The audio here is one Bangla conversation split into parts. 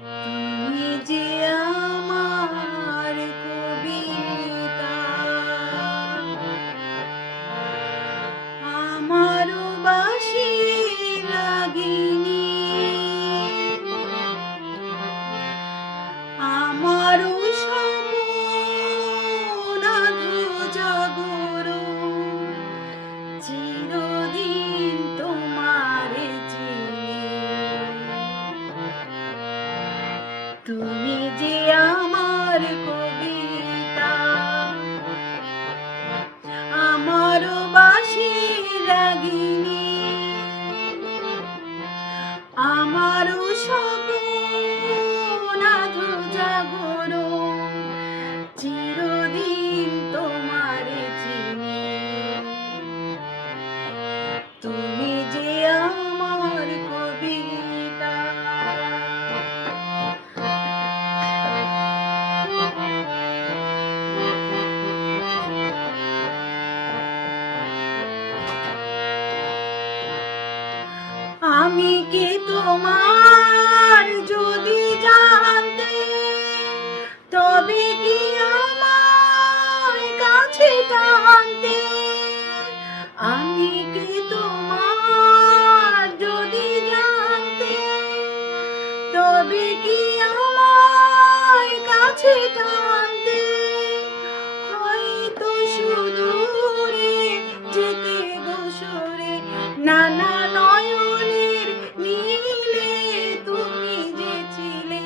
তুমি যে আমার কবিতা, আমারও বাঁশির রাগিনী, আমারও স্বপন আঁধো জাগরণ, চিরদিন তোমারে চিনি। তুমি যে আমার কবিতা, আমারও বাঁশির রাগিনী, আমারও স্বপন আঁধো জাগরণ, চিরদিন তোমারে চিনি। তুমি যে আমার কবিতা। আমি কি তোমার যদি জানতে, তবে কি আমায় কাছে টানতে। আমি কি তোমার যদি জানতে, তবে কি আমায় কাছে টানতে। হয়তো সুদূরে যেতে গোসরে, নানা নয়নের নীলে তুমি যে ছিলে,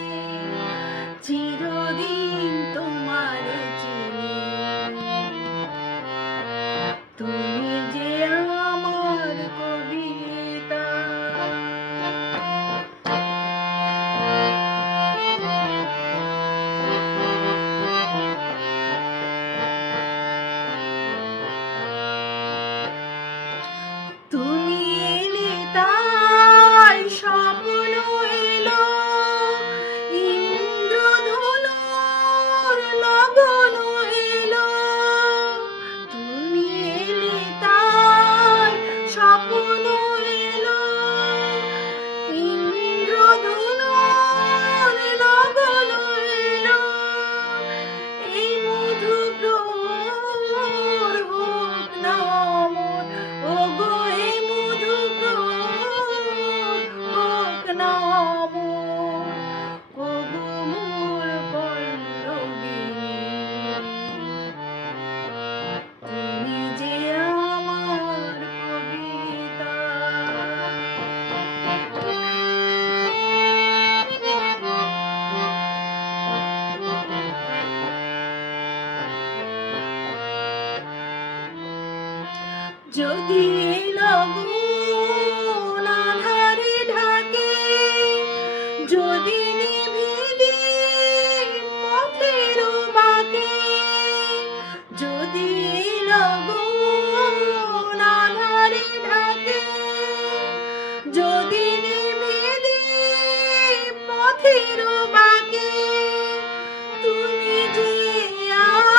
চিরদিন তোমারে চিনি। তুমি যে আমার কবিতা। তুমি এলে তাই স্বপ্ন এলো, ইন্দ্রধনুর লগন এলো। তুমি এলে তাই স্বপ্ন এলো, ইন্দ্রধনুর লগন এলো। এই মধু প্রহর হোক না অমর, ওগো এই মধু প্রহর হোক না অমর, ওগো মোর পল্লবিনী। তুমি যে আমার কবিতা। যদি এই লগন আঁধারে ঢাকে, যদি নিভে দিই পথের বাঁকে, যদি এই লগন আঁধারে ঢাকে, যদি নিভে দিই পথের বাঁকে। তুমি যে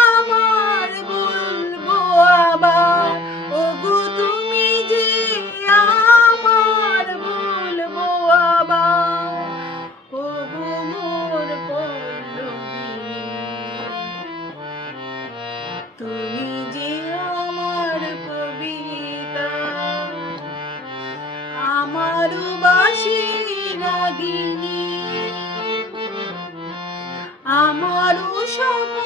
আমার বলবো আবার, ওগো তুমি যে আমার বলবো আবার, ওগো মোর পল্লবিনী। তুমি যে আমার কবিতা, আমারও বাঁশির রাগিনী, আমারও স্বপ্ন